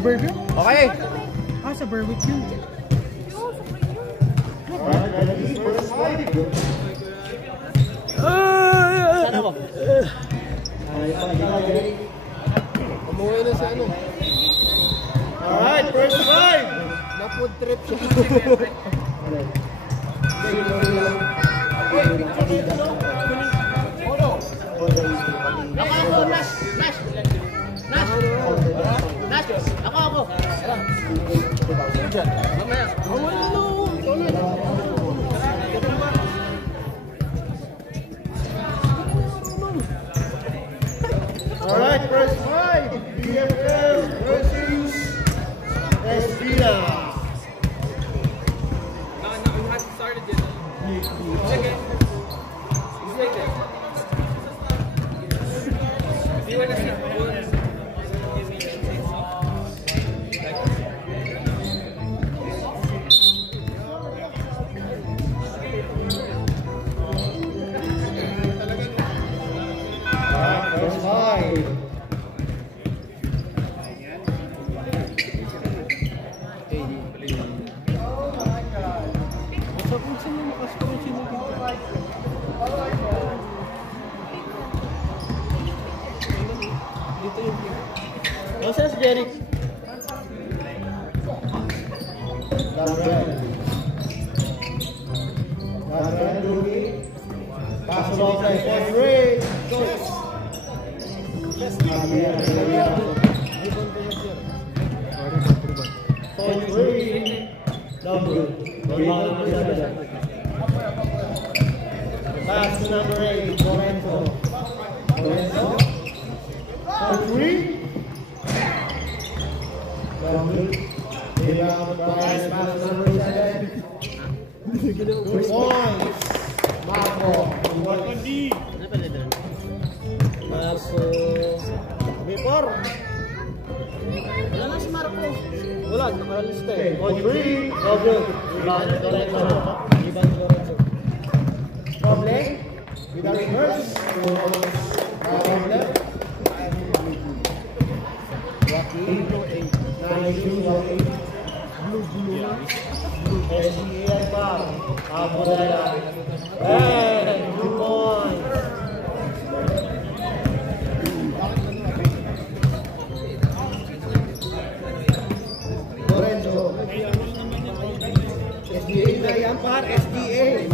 Burger? Okay. Ah, sa barbecue. Sana mo? Umuwi na sa ano. Alright, first five. Na-food trip siya. Ako, Nash. Ako. Mamaya. Alright, first five. BFL versus Espina. First five. Nasa si Jerry. Pass the ball play for three. Pass to number 8, Lorenzo. For three. Pass to number 7. Points. Marco. Marco. Before. Wala na si Marco. Wala, nakalista eh. On 3. No good. Rebound Lorenzo. Rebound Lorenzo. Problem. With the reverse. Left. Rocky. 9-2. Blue. SDA pa. Abodala. And 2 points. Lorenzo. SDA na yan par. SDA.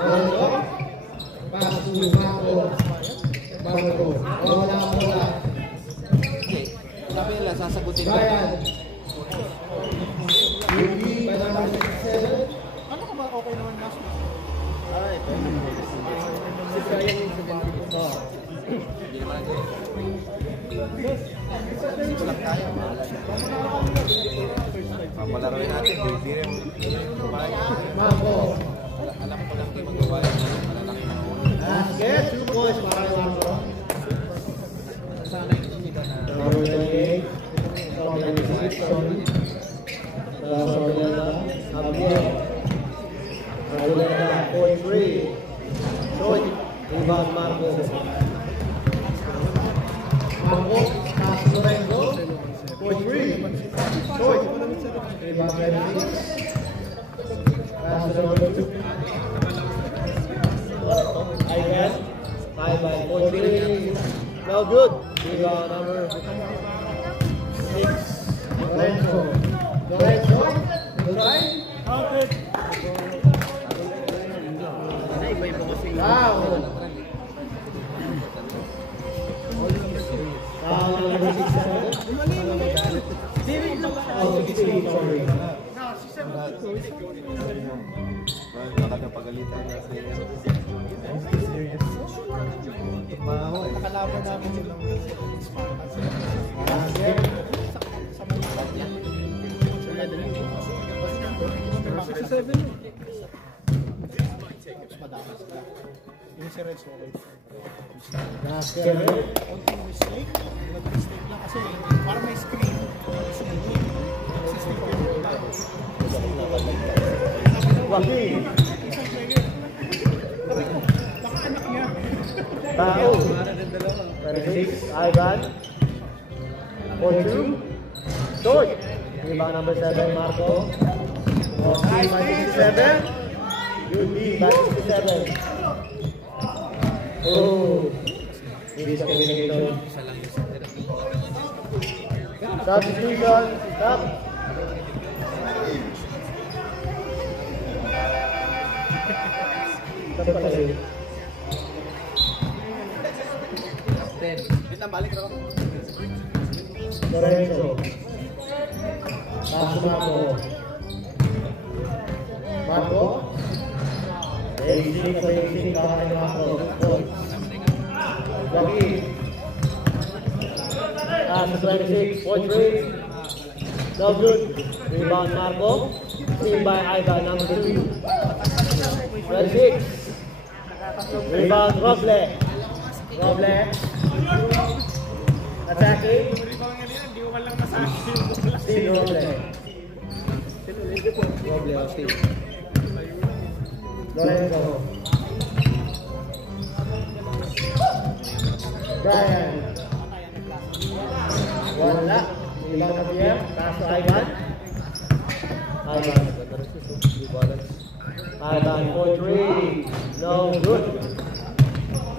Lorenzo. Pass to Marco. Wala. Sabi nila, sasagutin ko. Ryan. Ano ka ba okay naman mas? Alright. Si Brian yung sabi ko. Hindi naman ako. Dito lang tayo. Papalaroin natin. Hindi rin kumain. Marco. Alam ko lang kayo magawa yung malalaki na ako. Basket. 2 points para Marco. Sana yung iba na. Number 28. Javier. 43. Troy. Rebound Marco. Pass Lorenzo. 43. Troy. Rebound Lorenzo. Pass number 2. I guess. 5-43. No good. Rebound number 6. Lorenzo. Right? Okay. Wow. Number 16, sorry. Nakagapagalitan na siya. Nakalaban namin silang Basket. yung si Reds okay. Basket. Konting mistake. Nag-mistake lang kasi parang may screen. Joaquin. Isang player. Sabi ko, baka anak niya. Tao. 36. Ivan. 4-2. Short. Rebound number 7, Marco. Nice by 67. Good D by 67. Oh. Miscommunication. Substitution. Stop. Stop pa kasi. 10. Kita balik na ako. Lorenzo. Pass to Marco. Marco. Basic kahan ni Marco. Rocky. Pass to 26. Point rate. No good. Rebound Marco. Seen by Ivan, number 2. 26. Rebound Roble. Roble. Attacking. Steve Roble. Roble o Steve. Lorenzo. Brian. Wala. Ibang kapiyem. Pass to Ivan. Ivan. Ivan for 3. No good.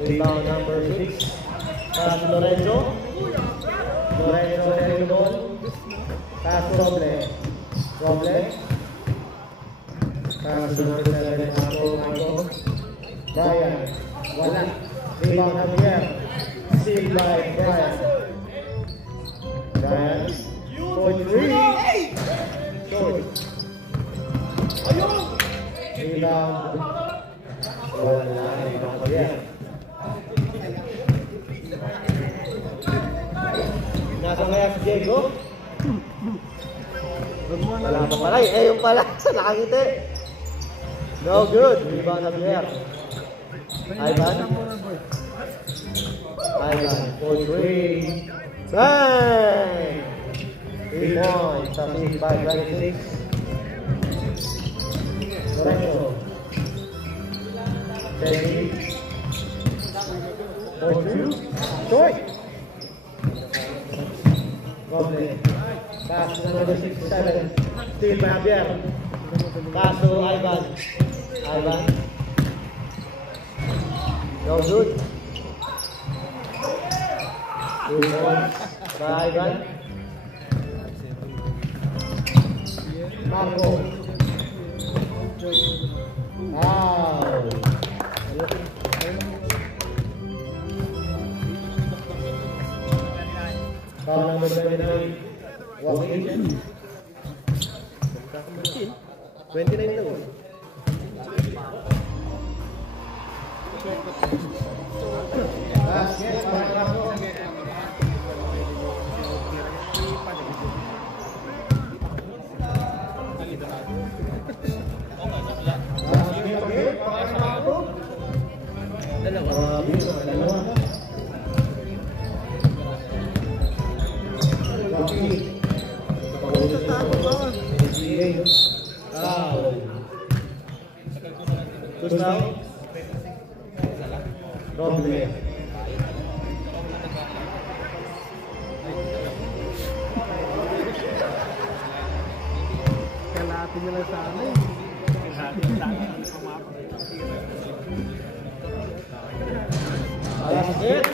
Rebound number 6. Pass to Lorenzo. Lorenzo carrying the ball. Pass to Roble. Roble. Pass to number 7. Marco. Brian. Wala. Rebound Javier. Steal by Brian. Brian. For 3. Short. Rebound. Wala. Rebound Javier. Nasa kaya si Diego? Wala pa pala eh. Yung pala. Nakangiti. No good. Rebound Javier. Ivan. Ivan. 4-3. Bang! 3 points. Substitute by 26. Lorenzo. 30. 4-2. Short. Roble. Pass to number 67. Steal by Javier. Pass to Ivan. Ivan. No good. 2 points by Ivan. Marco. Wow. Foul number 29. Walking. 29 daw. Basket by Marco. Gustav. Roble. Kalahati nila sa amin. Basket.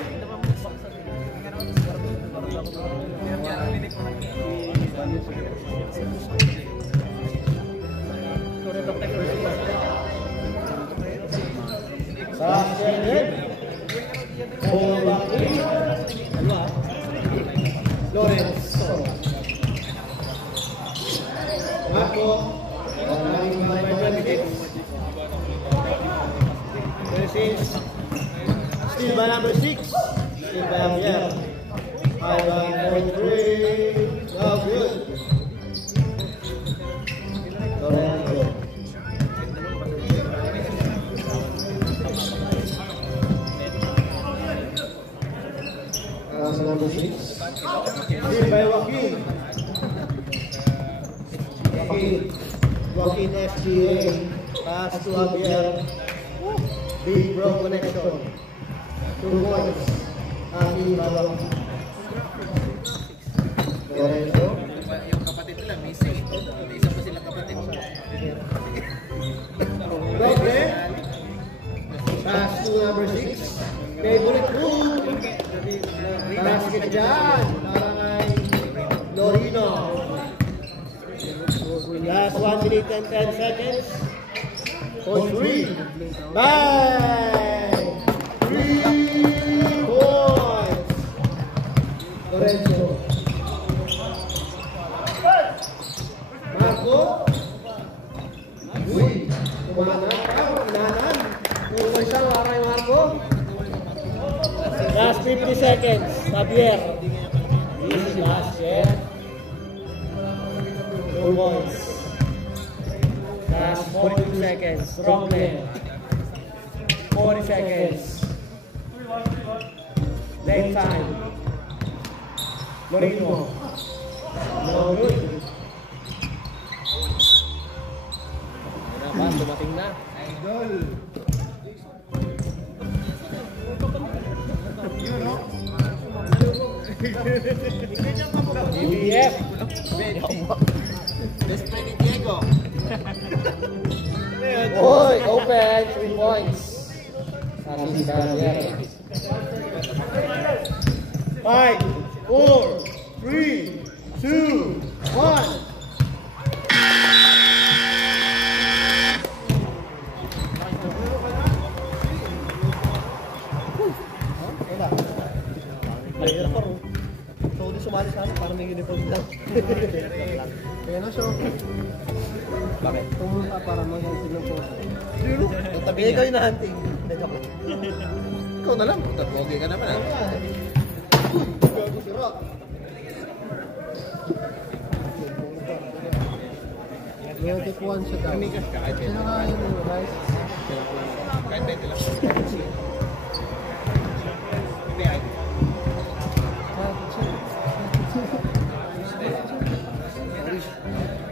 Basket. Lorenzo. Marco. Still by number 6. Still by Javier. Ivan for 3. No good. Lorenzo. Number 6. Still by Joaquin. Joaquin FGA. Pass to Javier. Big bro connection. 2 points. Aki Bawang. Lorenzo. Yung kapatid nila, missing. May isa pa silang kapatid. Doble. Pass to number 6. Favorite move. Basket dyan. Para kay Lorino. Last 1 minute and 10 seconds. For 3. Bang! 3 points. Lorenzo. Marco. Uy. Kumanan. Kumanan. Kung isang waray Marco. Last 50 seconds. Javier. Easy last, yeah. No points. Last 42 seconds. Strong man. 40 seconds. Late time. Lorino. No good. Ano ba? Dumating na. Idol. BBF. Best friend ni Diego. Oy, open. 3 points. Sabi si Javier. 5, 4, 3, 2, 1. Mahirap pa rin. So, di sumali sa akin, parang may uniform lang. Kaya na siya. Bakit? Pumunta para mag-hunting ng photo. Sino? Tabi ikaw yung na-hunting. Ikaw na lang. Pogi ka naman. Gago si Rock. May tikuan siya daw. Sino nga yun, guys? Kahit 20 lang.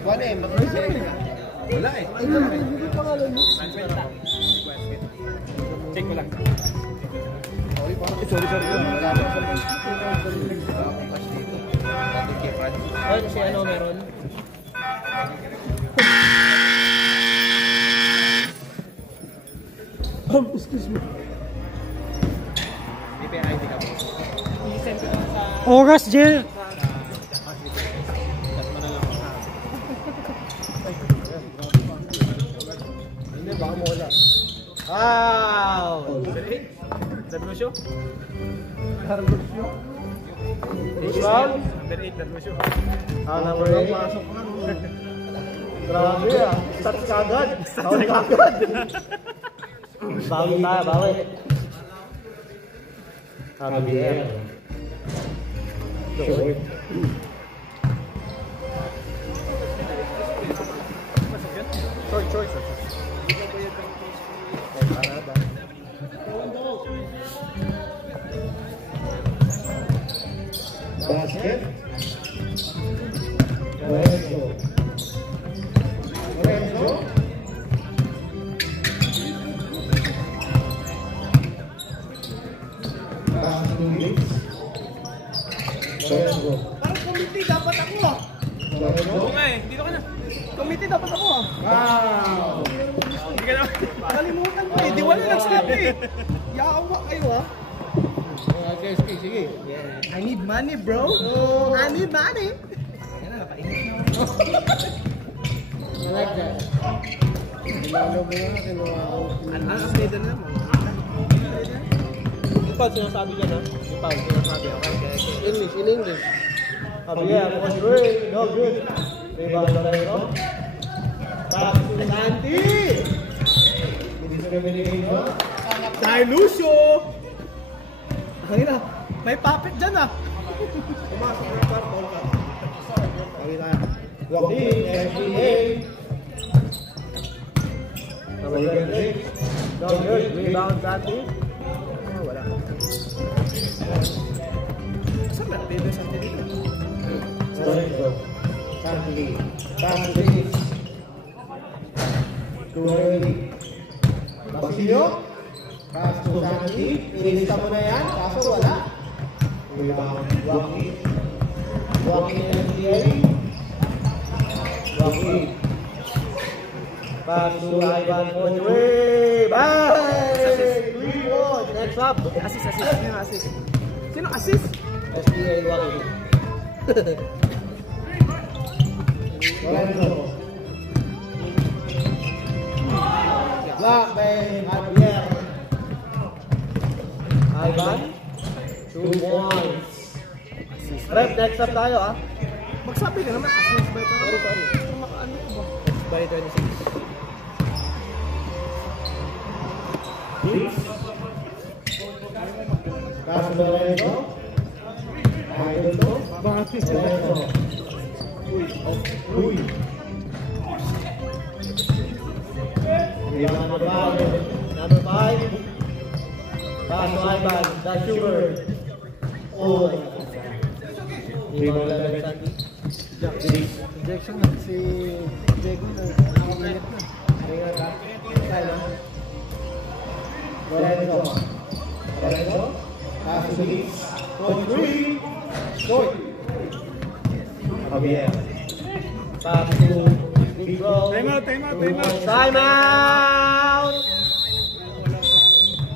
One M, Wala eh. Ay, hindi ko pangalan mo. Check ko lang. Ay, kasi ano meron? Excuse me. BPID ka po. Oras, Jill. Hindi, baka mawala. Wow! Darlusyo? Rebound? Number 8, Darlusyo. Number 8. Grabe ah. Stats ka agad. Bawi ka agad. Bawi tayo, bawi. Javier. Short. Short. Basket. Lorenzo. Pass to Felix. Lorenzo. Parang committee dapat ako ah. Lorenzo. Dito ka na. Committee dapat ako ah. Wow! Hindi ka na. Kalimutan ko eh. Di wala nagsabi eh. Yawa kayo ah. Sige. I need money, bro. I need money. I like that. Ano ba yan? Ano update na naman? Ipag sinasabi dyan ha? Ipag sinasabi. English, in English. Javier, was great. No good. Rebound na rin, no? Pass to Santi! Indiscrimination. Dahil Lucio. Ay na. May puppet dyan ah. Pumasok na par, ball ka. Okay tayo. Walk in, SBA. Number 6. No good. Rebound Santi. Wala. Saan na? Dito sa dito. Lorenzo. Santi. Pass to 6. Too early. Basilio. Pass to Santi. Inilista mo na yan. Kaso wala. Rebound. Walk in. Joaquin NCA. Joaquin. Pass to Ivan for three. Bye! 3-1. Next up. Assist. Sino assist? Sino assist? SPA Joaquin. Lorenzo. Block by Javier. Ivan. 2 points. Rep, next up tayo ah. Magsabi ka naman. Assist by Sorry. Ano ba? By 26. Pass to Lorenzo. Lorenzo. Lorenzo. Uy. Number 5. Pass to Ivan. The shooter. Oh. Ivan Sandy. Injection na si Diego na. Ingat na. Ingat ka. Kaya. Lorenzo. Pass to Biggs. For 3. Short. Javier. Pass to Big Bro. Time out. Time out!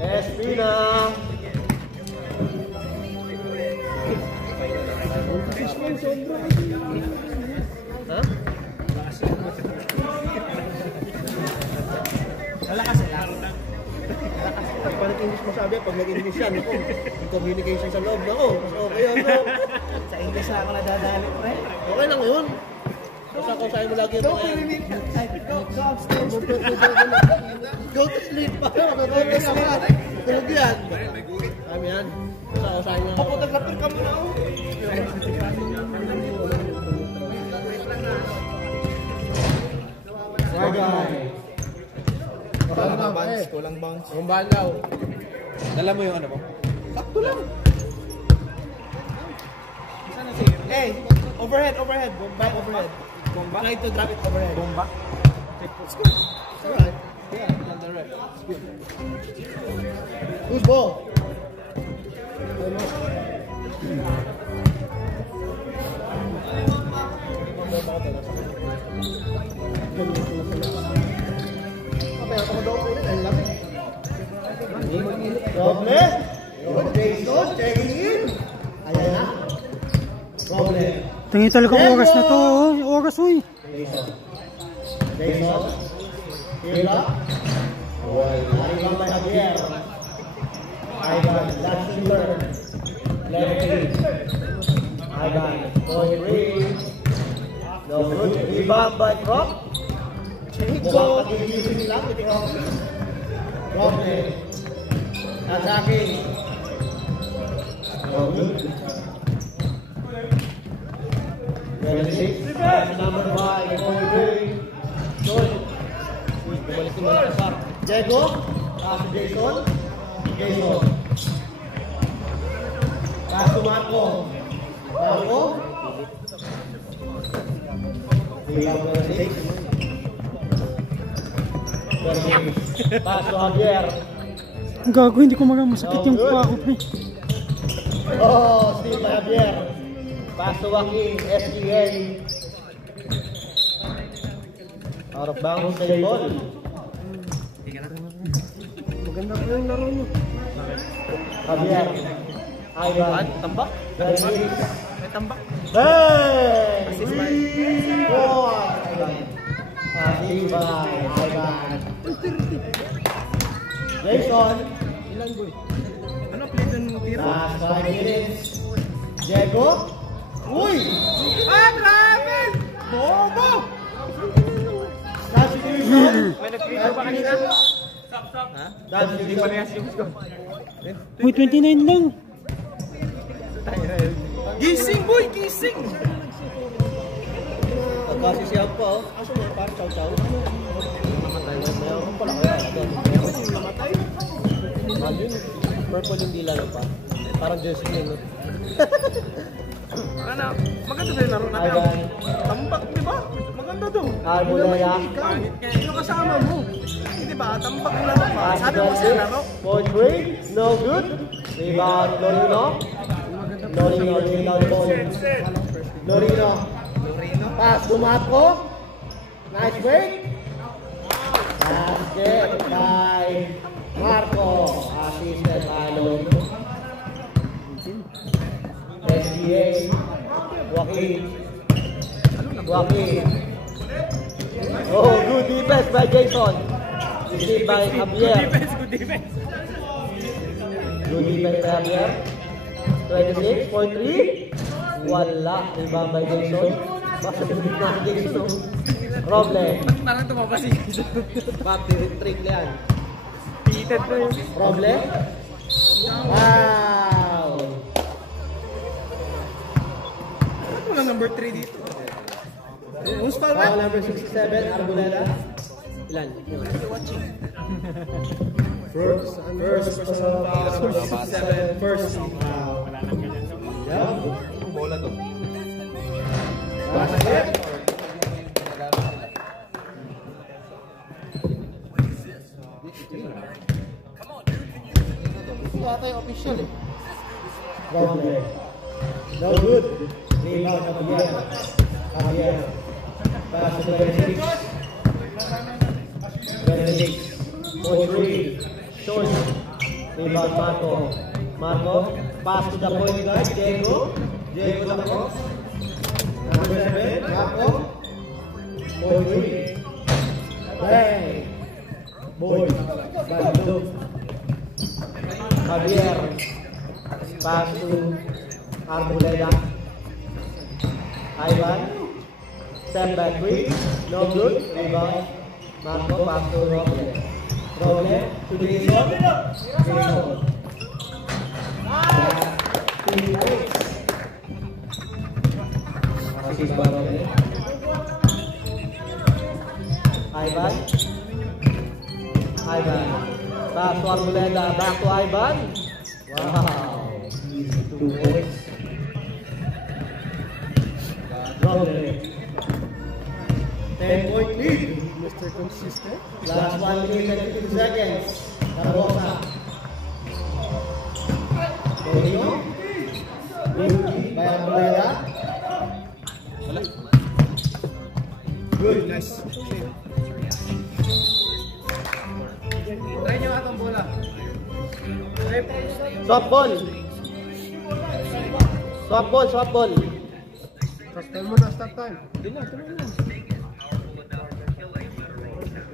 Espina. Ha? Lalakas lang. Pag palit English masabi, pag nag-English yan, ako, yung communication sa loob, ako, mas okay yan, no? Sa English ako nadadali, pre. Okay lang yun. Basta kung sa'yo mo lagi yung mga yan. Go upstairs. Go to sleep pa. Matutulog ka pa. Tulog yan. Kami yan. Basta kung sa'yo nga. Paputalapin ka muna ako. Wagay. Kulang bounce. Yung balaw. Dala mo yung ano mo? Sakto lang. Hey, overhead. Bomba, overhead. Bomba? Try to drop it overhead. Bomba? It's good. It's alright. Yeah, on the right. It's good. Who's ball? Roble. Jason, checking in. Ayan na. Roble. Tingin talaga oras na to, oras uy. Jason. Hira. Ivan by Javier. Ivan, last shooter. Lefty. Ivan, going three. No good. Rebound by Prop. Mukhang pag-iisip lang. Roble. Attacking. No good. 26. Pass number 5. Going three. Good. Bumalik yung mga kasar. Diego. Pass to Jason. Jason. Pass to Marco. Marco. Pass to Javier. Ang gago, hindi ko masakit yung paa ko, pre. Oh, Steve by Javier. Pass to Joaquin. SGA. Out of bounds sa ball. Maganda ko yung laro nyo. Javier. Ivan. Tambak? May tambak. Hey! Assist by? 3-1. Ivan. Assist by Ivan. Jason. Ilan boy? Ano pilitan mo tira? Last 5 minutes. Diego. Uy! Ah, grabe! Bobo! Substitution. May nag-video ba kanina? Ha? Substitution. yung score. Uy, 29 lang. Gising boy! Gising! Pagkasi siya pa, oh. Aso mo, parang chow-chow. Mamatay na. Mayroon pala kayo. Mamatay? Ayun, purple yung dila lang pa. Parang jersey yun. Ano? Maganda na yung laro natin. Ivan. Tambak, di ba? Maganda daw. Albolaya. Sino kasama mo? Di ba? Tambak yung laro pa. Sabi mo siya laro. Point break. No good. Rebound, Lorino. Lorino, down the ball. Lorino. Loreno. Pass to Marco. Nice break. Basket by Marco. Assisted by Lorino. SBA. Joaquin. Joaquin. Oh, good defense by Jason. Received by Javier. Good defense. Good defense by Javier. 26 for 3. Wala. Rebound by Jason. Basta pinag na Jason. Oh. Problem. Parang tumapa si Back triple yan. Heated na yun. Problem. Wow. Ano nga number 3 dito? Who's foul Foul man? number 67, Arboleda. Ilan? First personal foul, number 67, first. Wow. Yeah. Bola to. Basket. Ito ata yung official eh. Problem. No good. Rebound of Javier. Javier. Pass to 26. 26. For 3. Short. Rebound Marco. Marco. Pass to the point guard. Diego. Diego na ko. Number 7. Marco. For 3. Bang. Boy. Bando. Javier. Pass to Arboleda. Ivan. Step back 3. No good. Rebound. Marco. Pass to Roble. Roble. To Jason. Jason. Assist by Roble. Ivan. Ivan. Pass to Arboleda. Back to Ivan. Wow. 2 points. Roble. 10-point lead. Mr. Consistent. Last 1 minute and 50 seconds. Barbosa. Torino. By Arboleda. Good, nice. Try nyo nga itong bola. Softball. Softball, softball. Stop time mo na, stop time.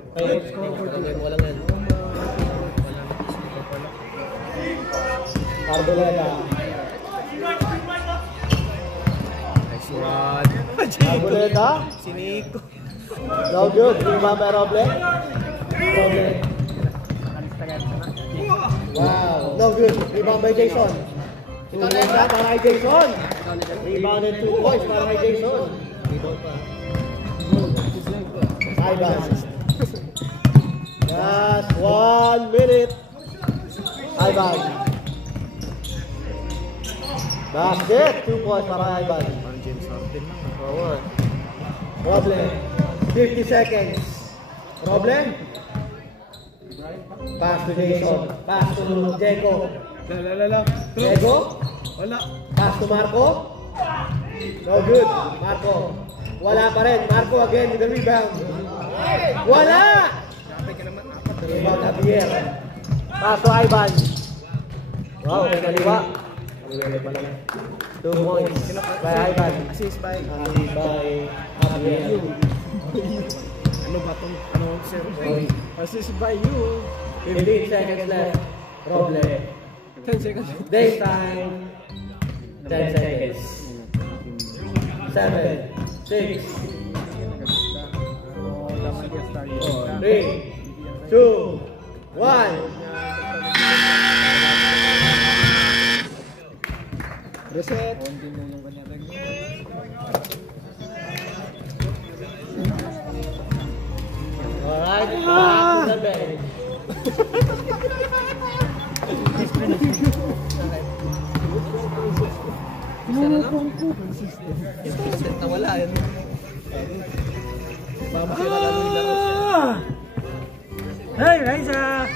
Kayo, walang yan. Arboleda. Nice one. Arboleda. Si Nico. No good. Lima by Roble. Roble. Wow. No good. Rebound by Jason. Arboleda para kay Jason. Rebounded 2 points para kay Jason. Rebound pa. Ivan. Just 1 minute. Ivan. Basket. 2 points para Ivan. Problem. 50 seconds. Problem. Pass to Jason. Pass to Diego. La. Diego. Wala. Pass to Marco. No good. Marco. Wala pa rin. Marco again with the rebound. Wala! Rebound Javier. Pass to Ivan. Wow, may kaliwa. 2 points by Ivan. Assist by. Assist by Javier. Ano ba itong, sir? Assist by you. 15 seconds left. Problem. 10 seconds. Daytime. 10 seconds. 7, 6, 3, 2, 1. Reset. Alright, back to the bench. Reset na wala yan. Mamakita na lang yung laro. Hey, Raisa!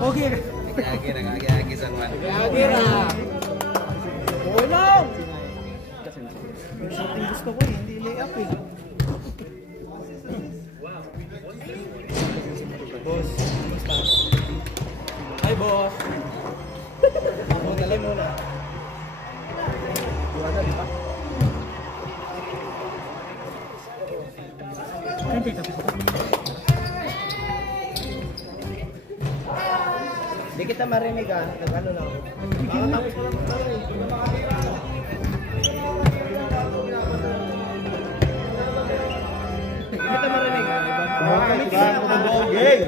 Okay. Nagagi sa kwan. Nagagi na. Ulam! pass pa ko eh, hindi lay-up eh. Boss, basta. Hi, boss. Ako dali muna. Buwada, di ba? Hindi kita marinig ah. Nag-ano lang ako. Tapos ko lang marinig. Hindi kita marinig ah. Okay.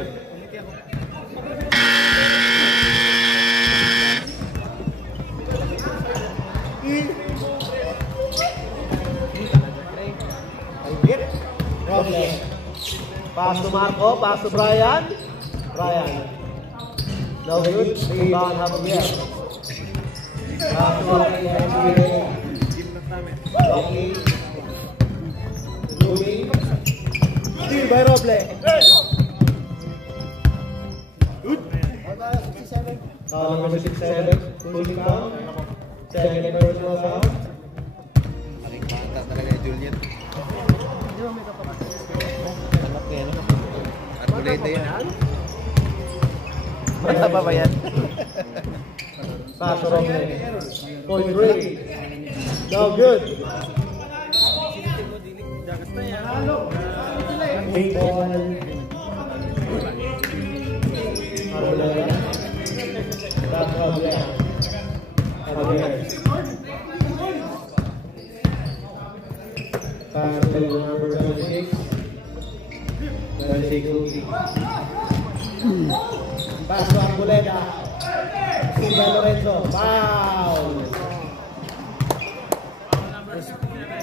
Roble. Pass to Marco, pass to Brian. Brian. No good. Rebound, Javier. Pass to Rocky. Moving. Steal by Roble. Foul number 67. Pulling foul. Second and personal foul. Aking pantas talaga ni Juliet. At kulay na yan. Mataba ba yan? Pass to Roble. Point three. No good. Eight ball. Arboleda. Back to Arboleda. Javier. Pass to number 26. 26. Pass to Arboleda. Silva Lorenzo. Foul.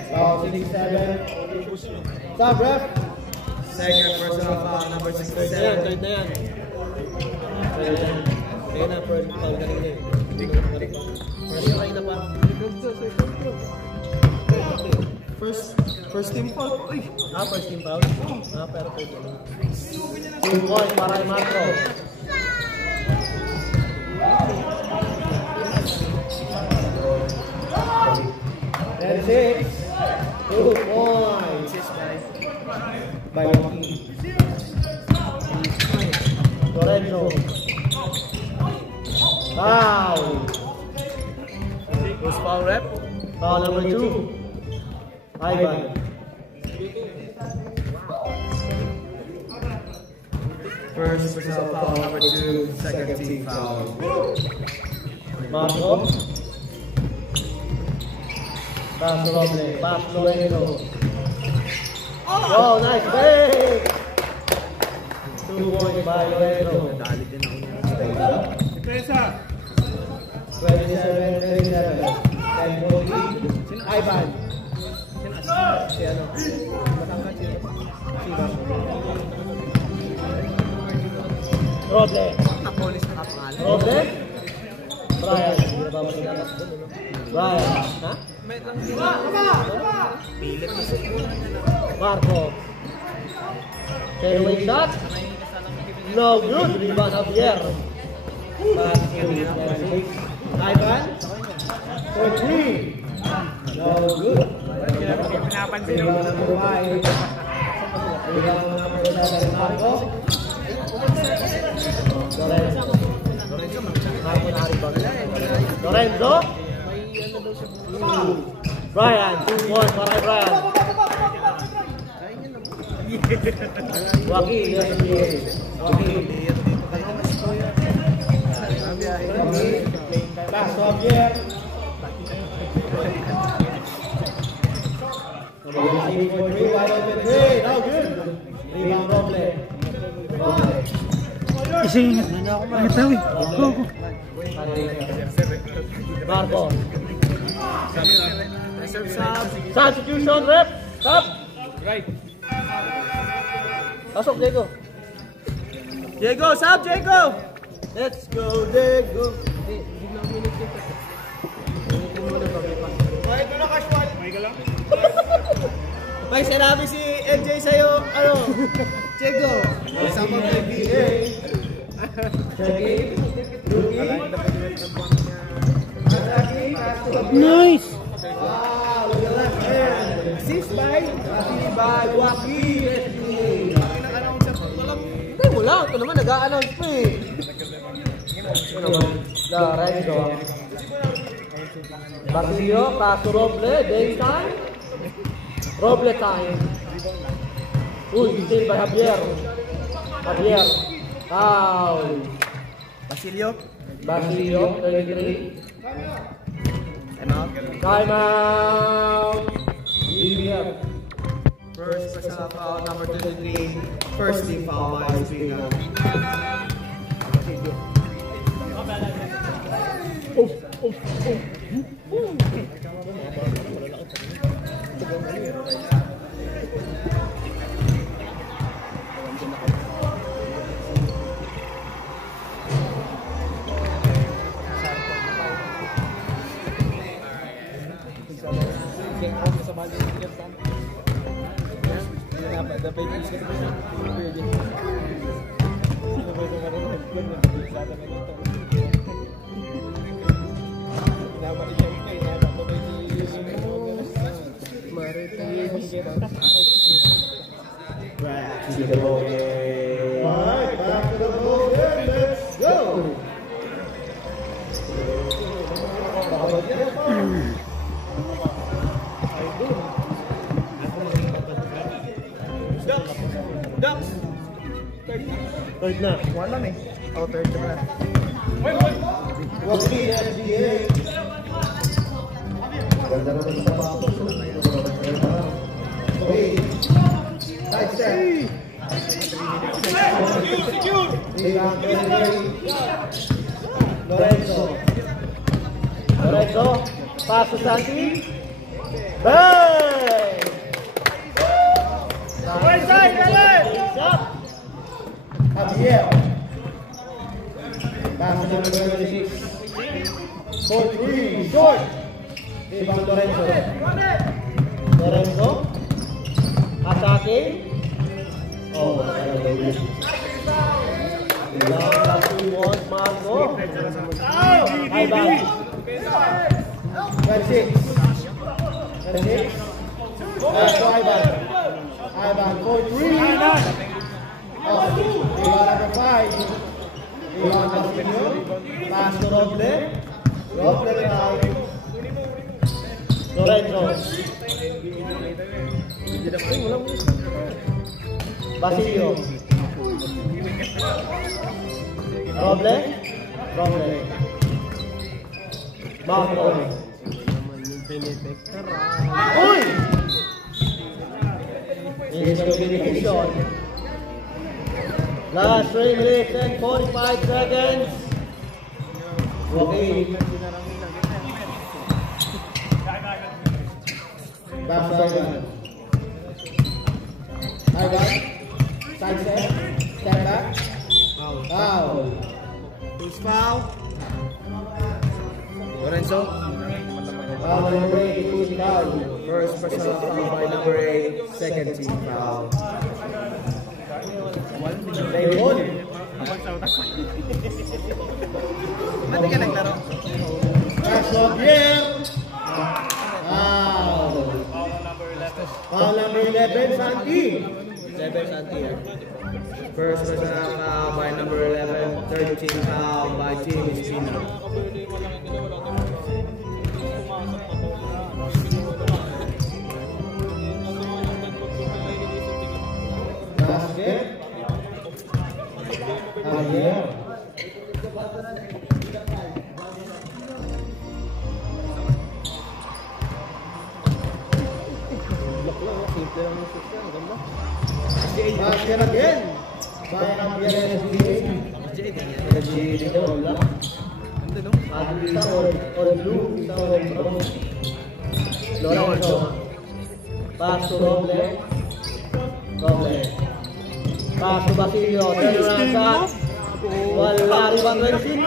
Foul 67. Stop, ref. Second personal foul, number 67. Third na yan. Kaya na, first foul kanina eh. Kaya na pa. First team foul. Uy! First team foul? Pero third na. 2 points para kay Marco. And 6. 2 points. By Joaquin. Lorenzo. Foul. Who's foul rep? Foul number 2. Ivan. First personal foul, number 2, second team foul. Marco. Pass to Roble. Pass to Lorenzo. Oh, nice play! 2 points by Lorenzo. Dali din ako nila. 27-37. 10 points. Ivan. Si ano? Matangkat siya. Roble. Napolis na kapangalan. Roble. Brian. Hindi na ba masigalas doon, no? Brian. Ha? Pilit na siya. Marco. Fairway shot. No good. Rebound Javier. Pass to 6. Ivan. For 3. No good. Pinapansin Rebound number 5. Rebound number 7. Marco. Lorenzo. Marco na rebound. Lorenzo. Brian. 2 points para kay Brian. Joaquin. Joaquin. Pass to Javier. No good. Rebound Roble. Isa ingat. Ingat daw eh. Go, go. Marco. Substitution, rep. Stop. Right. Pasok, Diego. Diego, sub, Diego! Let's go, Diego. May sinabi si LJ sa'yo, ano? Diego! Sama mo yung PA. Checking. Nice. Wow, with the left hand. Assist by Joaquin. Hindi mo lang. Ito naman, nag-a-announce pa eh. Lorenzo. Basilio, paso Roble, daytime. Roble time. Uy, still by Javier. Javier. Foul. Basilio. 33. Time out. Javier. First personal foul, number 23. First team foul by Espina. Alright, back to the ball game. Let's go. Ducks. Third na. One lang eh. Oh, third na. Joaquin, SBA. Ganda naman sa sapatos. Okay. Side step. Lorenzo. Paso Santi. Bang! Right side, Shot. Javier. Pass number 26. 4-3. Short. Ibang Lorenzo. Lorenzo. Atake. Oh, Ivan Marco. Ivan. 26. 26. Pass to Ivan. Ivan 4-3. Oh, Ivan number 5. Ivan Basilio. Pass to Roble. Roble right. Lorenzo. Basilio. Roble. Roble. Marco. Uy! Miscommunication. Last 3 minutes and 45 seconds. Okay. Back to Ivan. Ivan. Side step. Step back. Foul. Who's foul? Lorenzo. Foul number 8. Team foul. First personal foul by number 8. Second team foul. Play ball. Mati ka naglaro? Pass to Javier. Foul. Foul number 11. Santi. 11 Santi. First personal foul by number 11. Third team foul by Team Espina. Basket. Javier. Basket again. By Javier SBA. Isa or blue, isa or brown. Lorenzo. Pass to Roble. Roble. Pass to Basilio. Turnaround shot. Wala rebound Wensin.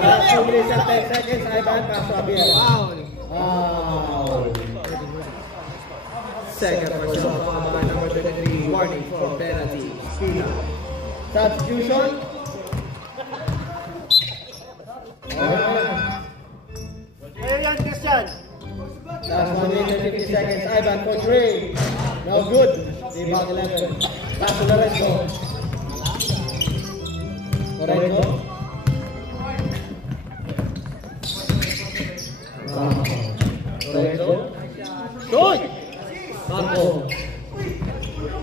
Last 2 minutes and 10 seconds. Ivan, pass to Javier. Foul. Foul. Second personal foul by number 33. Warning for penalty. Espina. Substitution. Last 1 minute 50 seconds. Ivan for 3. No good. Rebound 11. Pass to Lorenzo. Lorenzo. Lorenzo. Shoot! Marco.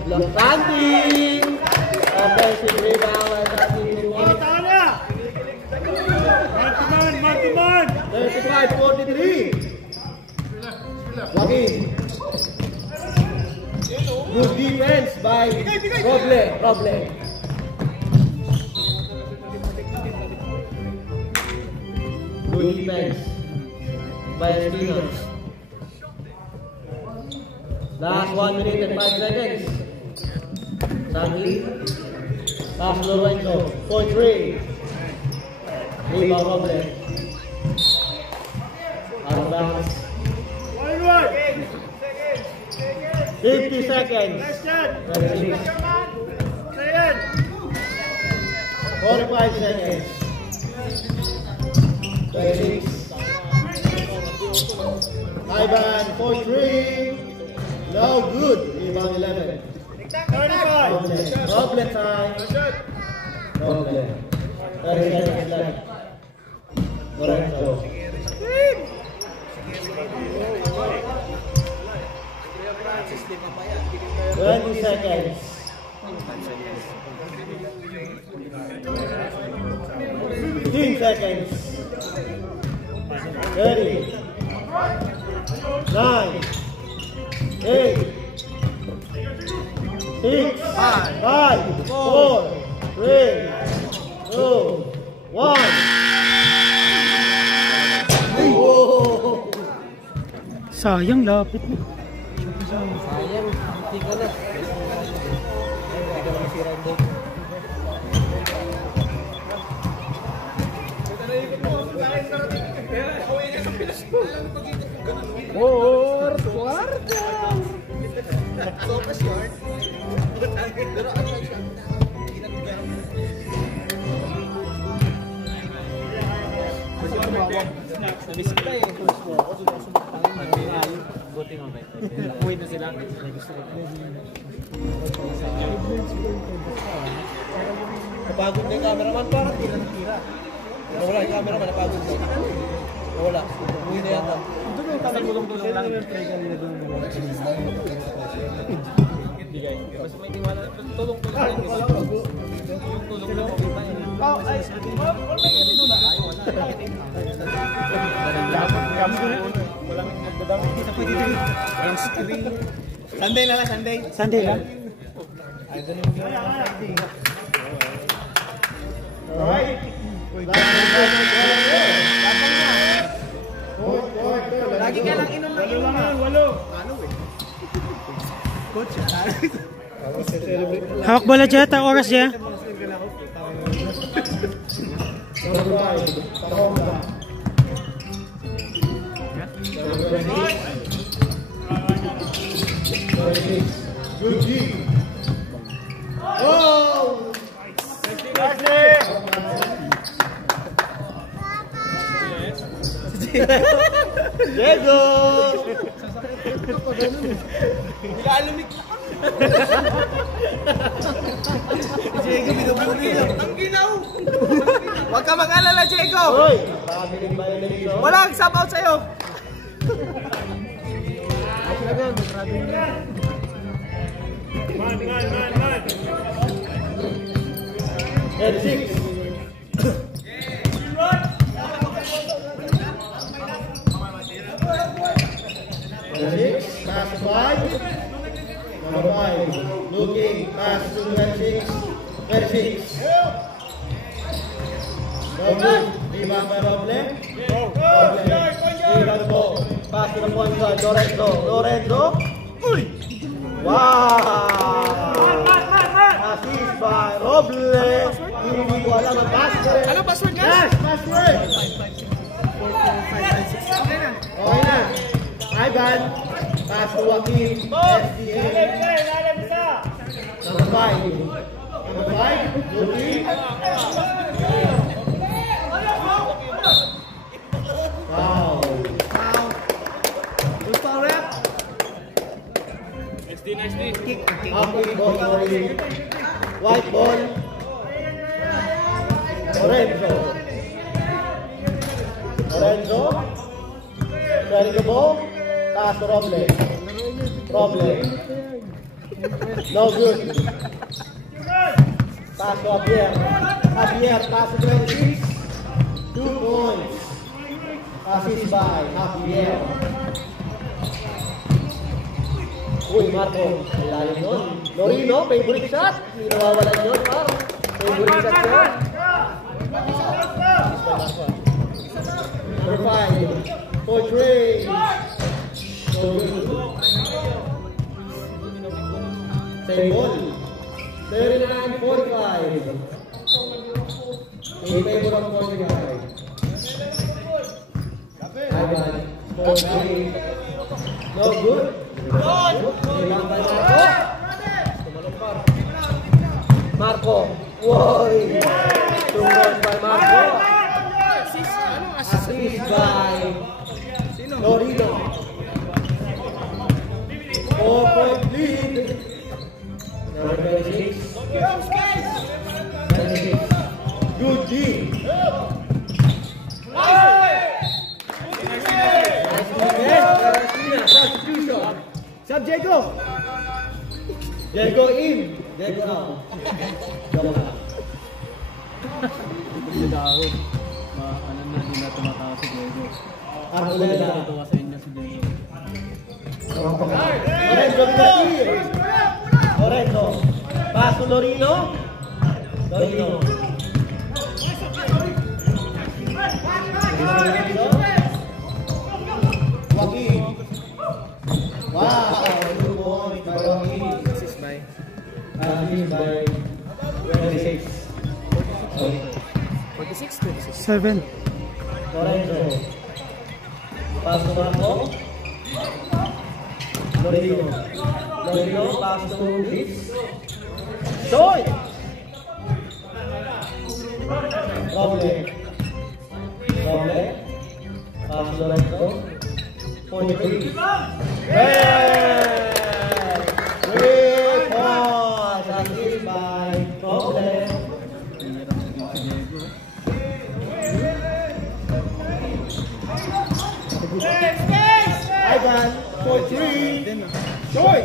Standing. Offensive rebound. Man! 35-43. Joaquin. Good defense by Roble. Good defense by Espinos. Last 1 minute and 5 seconds. Sandy. Pass to Lorenzo. 4-3. Rebound Roble. Out of bounds. 50 seconds. 45 seconds. 26. Ivan 4-3. No good. Rebound 11. 35. Roble time. Roble. 30 seconds left. Lorenzo. 20 seconds. 15 seconds. 30. 9. 8. 6. 5. 4. 3. 2. 1. Oh! Sayang, lapit na. Sayang, hindi ka na. Hindi ka na masira ang boat. Nabis kita eh. Buti nga ba? Wait na sila. Napagod na yung cameraman, parang hindi na natira. Wala yung cameraman, napagod na. Wala. Uwi na yata. Kasi gulong-gulong lang. Hindi guys. Mas may tiwala. Tulong-tulong lang. Yung tulong lang. Oh, ay. Walang magdadami. Walang screen. Sunday na lang, Sunday. Sunday lang. Alright. Lagi ka lang inom ng inom. Walo. Hawak bola dyan, ang oras dyan. Good G. Oh! Diego! Nilalumik na kami. Diego, binubuli lang. Ang ginaw! Huwag ka mag-alala, Diego! Hoy! Family violation. Walang sabaw sa'yo! And 6. Pass to 5. Number 5. Looking. Pass to 26. 26. No good. Rebound by Roble. Rebound the ball. Pass to the point guard. Lorenzo. Wow! Assist by Roble. Hindi ko alam ang password. Ano password niya? Yes, password. Okay na. Ivan. Pass to Joaquin. SDA. Number 5. Number 5. Joaquin. Wow. Gusto Halfway ball only. White ball. Lorenzo. Sharing the ball. Pass to Roble. No good. Pass to Javier. Pass to 26. 2 points. Assist by Javier. Uy, Marco. Lalim yun. Lorino, favorite shot. Hindi nawawalan yun, Mar. Favorite shot yun. Number 5. Coach Ray. Same ball. 39-45. In favor of 45. Ivan. No good. Rebound by Marco. Woy! 2 goals by Marco. Assist by Lorino. 4-point lead. Number 26. Good D. Substitution. Sub Diego. Diego in. Diego out. Arboleda. Lorenzo. Pass to Lorino. Joaquin. Wow, 2 points by Joaquin. Assist by 26. 7. Lorenzo. Pass to Marco. Lorino, pass to Luis. Soy! Roble. Pass to Lorenzo. 43. Great pass. Assist by Roble. Ivan, 4-3. Short.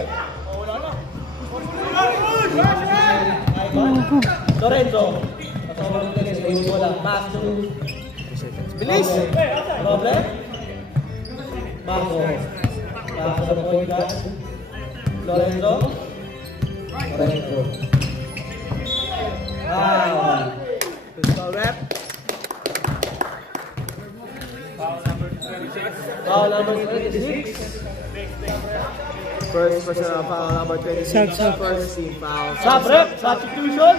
Ivan. Lorenzo. Pass to Bilis. Roble. Marco. Pass to the point guard. Lorenzo. Wow. Pistol rep. Foul number 26. First personal foul number 26. First team foul. Substitution.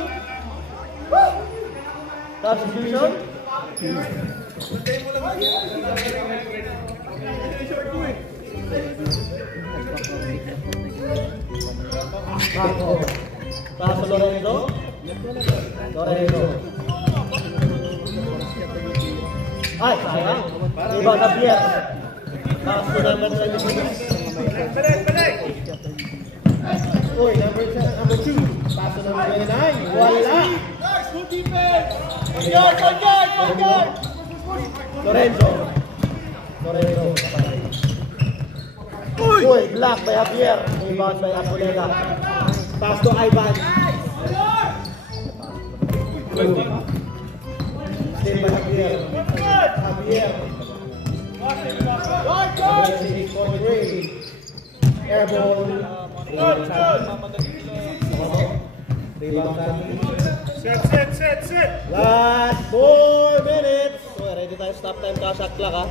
Marco. Pass to Lorenzo. Ay, sayang. Iba na Pierre. Pass to number 26. Uy, number 2. Pass to number 29. Wala. Lorenzo. Uy, block by Javier. Rebound by Arboleda. Pass to Ivan. Still by Javier. Airball. Set. Last 4 minutes. So, ready tayo stop time ka. Shot clock ha.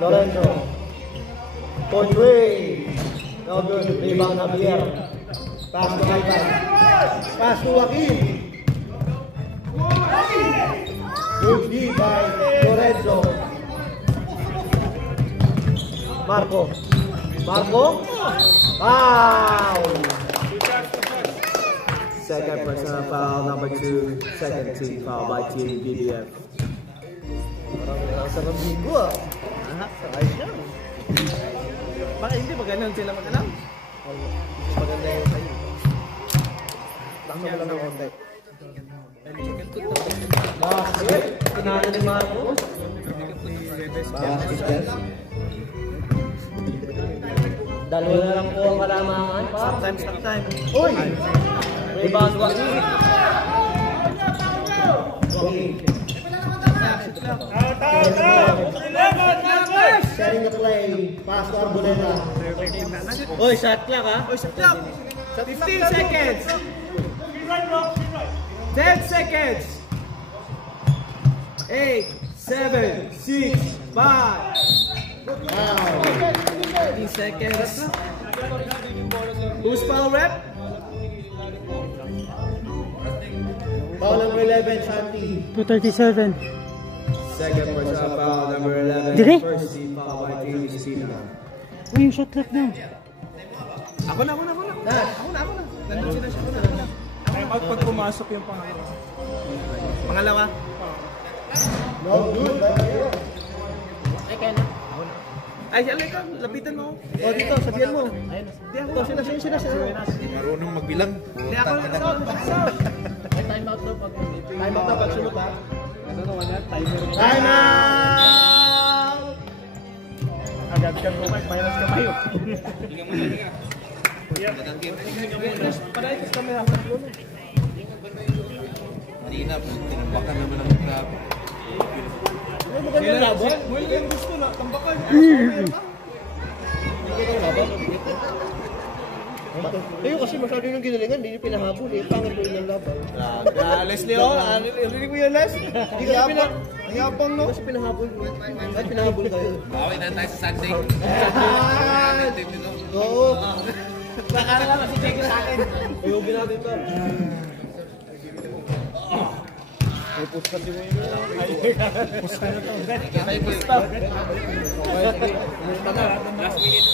Lorenzo. Coach Ray. No good. Rebound Javier. Pass to Ivan. Pass to Joaquin. Good D by Lorenzo. Marco. Wow. Second personal foul number 2. Second team foul by Team BBF. Parang sarap bigo ah. Ayos yan. Baka hindi ba ganun sila mag-alam? Mas maganda yung sa'yo. Taksa mo lang ng konti. Basket. Tinalo ni Marcos. Basket. Dalawa na lang po ang kalamangan. Stop time. Uy! Rebound, Joaquin. Setting the play. Pass to Arboleda. Uy, shot clock ha? Uy, shot clock. 15 seconds. 10 seconds. 8, 7, 6, 5. Wow. 15 seconds. Who's foul rep? Foul number 11, Shanti. 237. Second personal foul, number 11. Dire? First team foul by Team Messina. Uy, yung shot clock daw. Ako na. Nandun sila siya. Ako na. Pag pumasok yung pangalawa. Pangalawa. No good. Ay, ikaw, lapitan mo. O dito, sabihan mo. Hindi ako. Sila. Marunong magbilang. Hindi ako. Time out na pagsunod ha. Time out! Agad ka kumay, minus ka mayo. Kanina, tinambakan naman ang grab. Ano ba ganyan laban? Well, yung gusto na, tambakan. Kayo kasi masyado yung ginalingan, hindi nyo pinahabol eh. Pangat mo yung laban. Leslie, rinig mo yun, Les? Hindi kasi pinahapang no? Kasi pinahabol. Kahit pinahabol kayo. Bawi na tayo sa Sunday. Oo. Nakala lang, kasi check sa akin. Ayogin natin ito. May push kasi mo yun. Push ka na to. Last minute.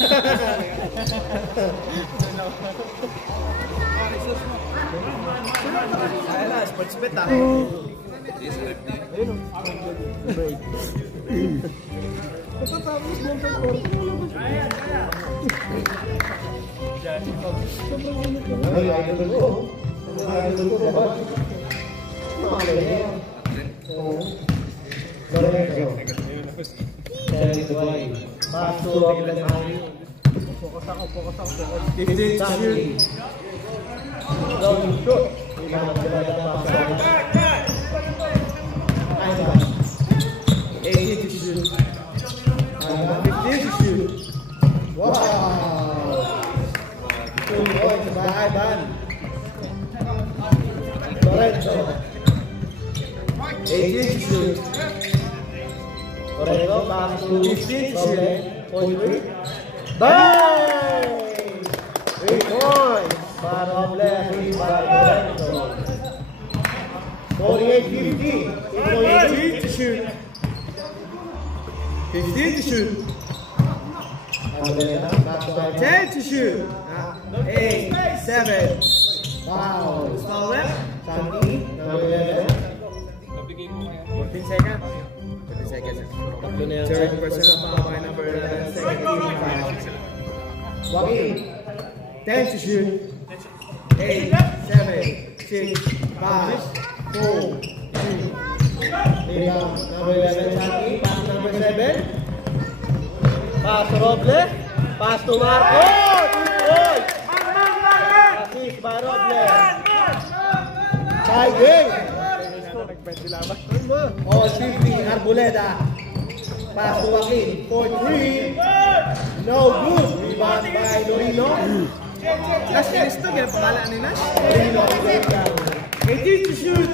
Ayala, sports bet ah. Ay, idol ko. Idol ko ba? Lorenzo. Pass to Robles. Focus ako. 15 shoot. Don't shoot. 18 to shoot. 15 to shoot. Wow. 2 points by Ivan. Lorenzo. 18 to shoot. Lorenzo pass to 15 to shoot. Point 3. Bang! 3 points. Para Robles. Para Lorenzo. 48-50. 15 to shoot. 15 to shoot. 10 to shoot. 8, 7. Wow. Foul rep. Santi, number 11. 14 seconds. 14 seconds. Third personal foul by number 11. Second team foul. Joaquin. 10 to shoot. 8, 7, 6, 5, 4, 3. Rebound, number 11, Santi. Pass number 7. Pass to Robles. Pass to Marco. 2 points. Assist by Robles. Tie game. All 50, Arboleda. Pass to Joaquin. 4-3. No good. Rebound by Lorino. Nash, ilis to. Kaya pangalan ni Nash. Lorino, 18 to shoot.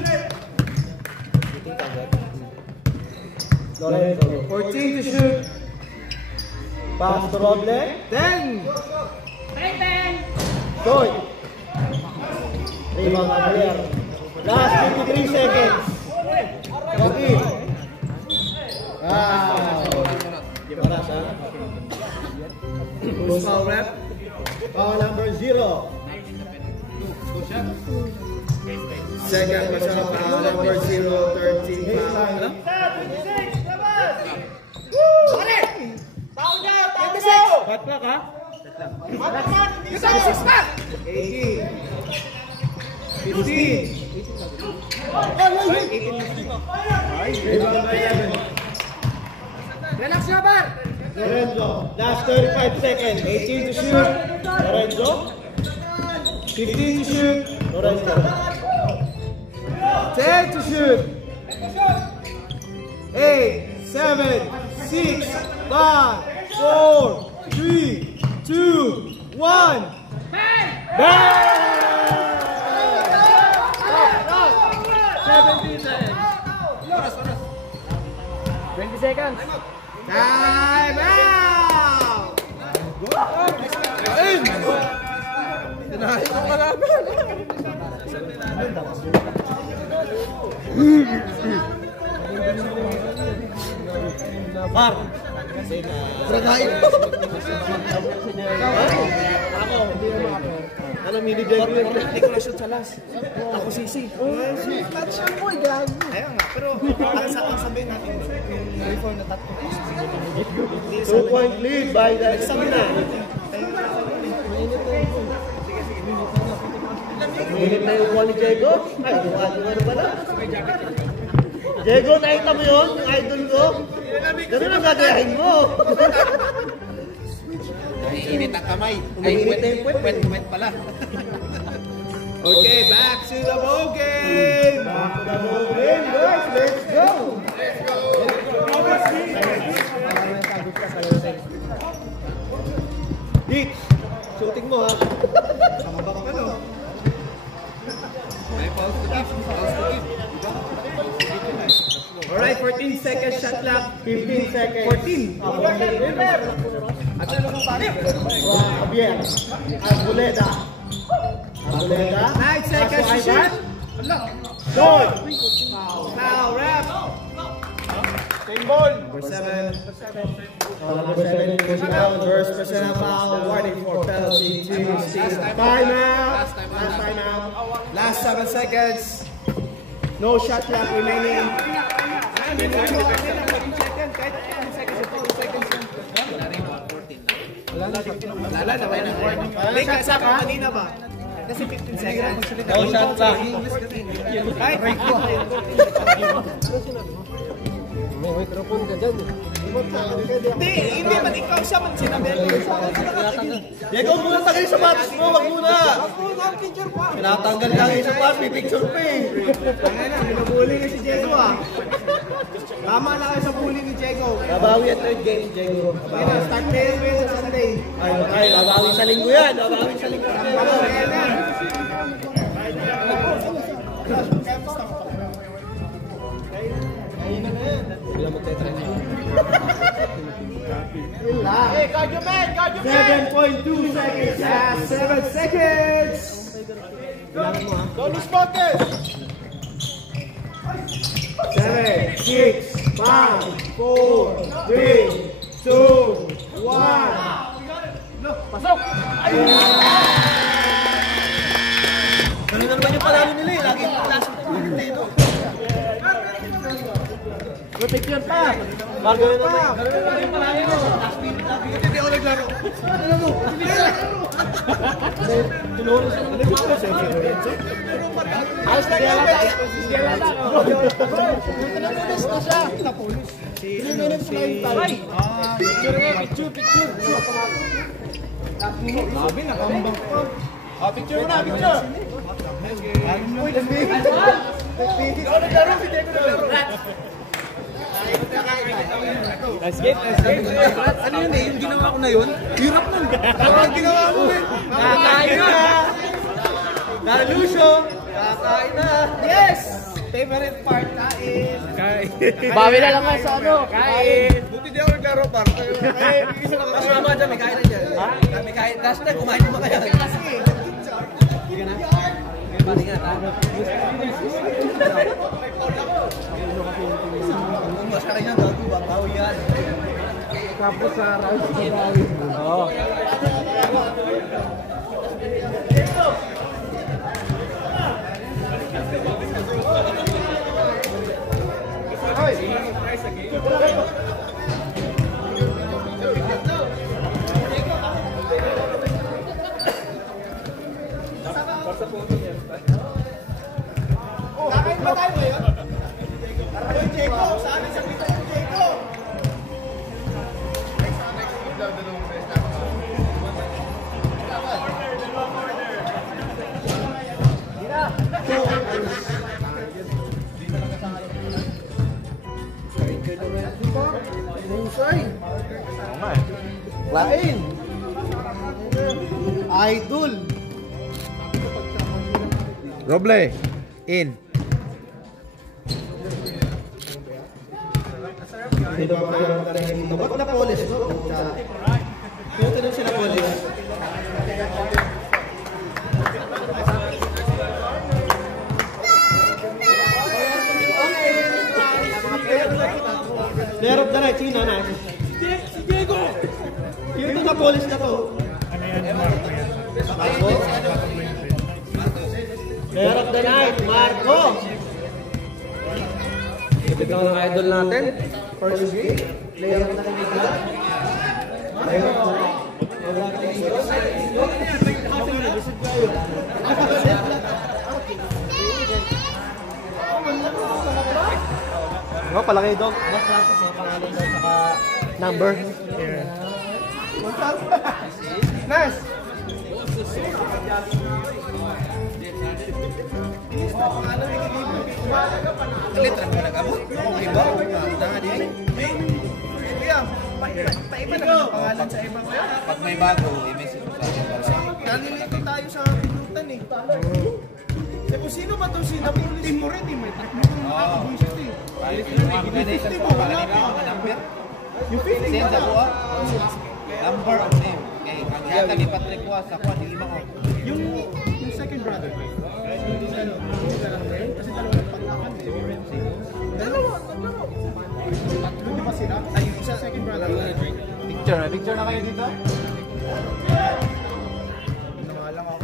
Lorenzo. 14 to shoot. Pass to Robles. 10. Short. Rebound by Blair. Last 53 seconds. Joaquin. Wow. Paras ha? Who's foul rep? Foul number 0. Second personal foul number 0. Third team foul. Hot clock ha? Relax na, par! Lorenzo, last 35 seconds. 18 to shoot. Lorenzo. 15 to shoot. Lorenzo. 10 to shoot. 8, 7, 6, 5, 4, 3, 2, 1. Bang! 17 seconds. 20 seconds. Time out! Par. Bragain. Ako. Ano mini Diego? Hindi ko na-shoot sa last. Ako sisi. Match siya mo, gago. Ayun nga, pero ang sabihin natin, before na tatlo. 2-point lead by the Examina. Minute na yung buwan ni Diego. Ay, ano pala? Diego, nakita mo yun? Yung idol ko? Ganun ang gagayahin mo. Init ang kamay. Uminit na yung puwet. Wet pala. Okay, back to the ball game. Back to the ball game, guys. Let's go. Dick, shooting mo ha. Alright, 14 seconds shot clock. 15 seconds. 14. Javier. Arboleda. Arboleda. 9 seconds to shoot. Good. Foul, ref. Same ball. Number 7. Number 7 pushing down. First personal foul. Warning for penalty to Steve. Timeout. Last timeout. Last 7 seconds. No shot clock remaining. Wala na, may nag-warning. May kasama kanina ba? Kasi 15 seconds. No shot clock. Ay, break ko. Hindi man ikaw siya man sinabi. Diego, muna tagay sa sapatos mo. Wag muna. Pinatanggal lang yung sapatos. May picture pa eh. Binabuli ni si Diego ah. Tama na kayo sa bully ni Diego. Babawi at third game, Diego. Start playing mo sa Sunday. Ay, babawi sa linggo yan. Babawi sa linggo. Hey, guard your man! Guard your man! 7.2 seconds. Last 7 seconds! Don't lose focus. 7, 6, 5, 4, 3, 2, 1. Pasok! Ganun na naman yung panalo nila eh. Lagi yung klaseng dito. Picture pa! Ganun na naman yung panalo mo. Hindi ako naglaro. Ano mo? Tinuro siya naman yung mga sa ayos na yata. Napulis na siya. 3 minutes na yung time. Picture. Sabi, nakambang pa. Picture na, picture. Uy, ikaw naglaro, si Diego naglaro. Let's get. Ano yun eh? Yung ginawa ko na yun? Hirap nun. Ang ginawa mo eh. Kakain na. Nalusyo. Kakain na. Yes! Favorite part, kain. Bawi na lang sa ano. Kain. Buti di ako naglaro, par. Kaya, isa na Mas mama dyan, may kain na dyan. Ha? May kain. Last na, kumain mo kaya. Hindi ka na? Balik na, ha? Mas ka kanya, bago, babawi yan. Tapos sa round sa bawi. Oo. Lain. Idol. Roble, in. Dito pa kayo ng tarin dito. Ba't na polish ko? Dito na sila polish. Player of the night, sino na? Si Diego! Dito na polish na to. Marco? Player of the night, Marco! Ito ang idol natin. First game, player of the night. Player of the night. Oh, palaki dog. Mas klase sa pangalan daw saka number. Yeah. Nice. Litra mo nag-abot. Okay ba? Paiba na pangalan sa iba ko yan. Pag may bago, i-message mo sa akin. Nalilito tayo sa pinutan eh. Eh kung sino ba itong sinapuli? Team mo rin, may track mo kung makakabuisit eh. Yung 50 mo, wala pa. Yung 50 Send wala. ako number of name. Okay, ang yata ni Patrick was sa kwan, hindi mo. Yung second brother. Kasi dalawa ng pagkakan eh. Dalawa. Tatlo di ba sila? Ay, yung isa second brother. Picture na kayo dito? Nangalang ako.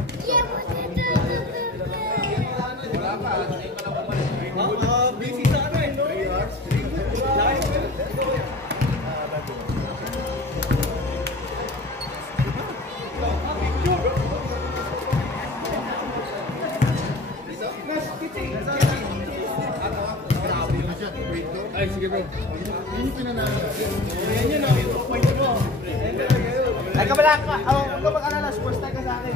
Busy sa ano eh, no? 3 hours. Ay, sige bro. Ay, kabala ka. Huwag ka mag-alala. Sports time ka sa akin.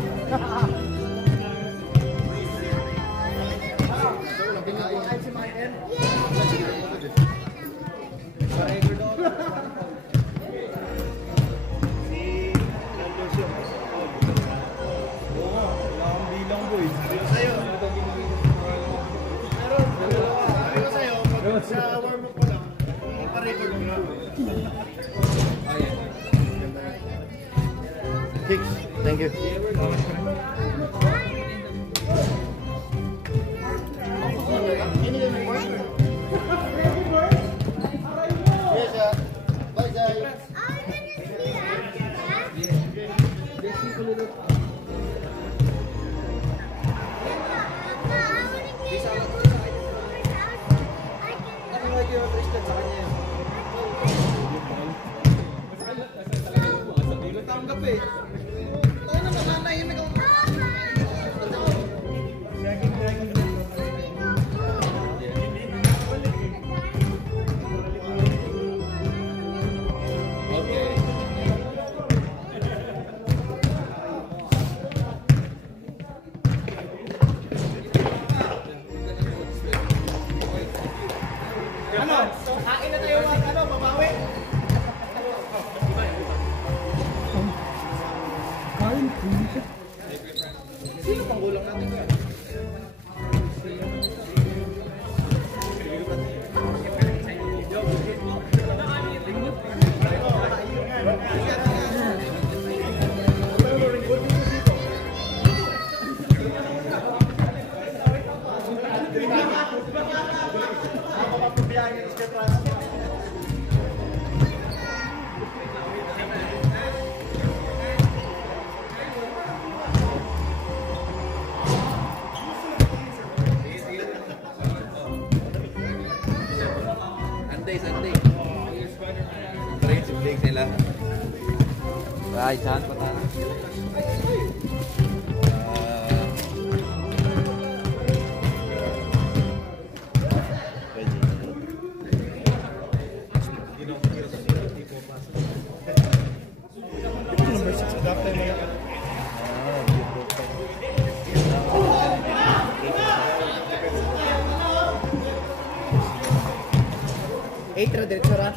Sa warm-up ko lang, ipa-record mo na. Thank you. Tanggap eh. Tayo na nananahimik ako. Ano? Kain na tayo ang ano, babawi? Kain. Sino pang gulang natin ko? Sunday. Parang sibling sila. Right, saan pa tayo? Number 6 draft time na yan. Eight ra diretso ra.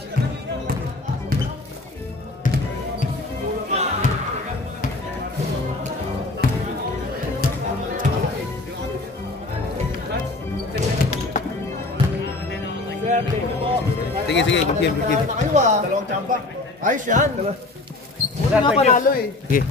Sige, sige, good game, good game. Kayo ah. Dalawang champa. Ayos yan. Una nga panalo eh. Sige.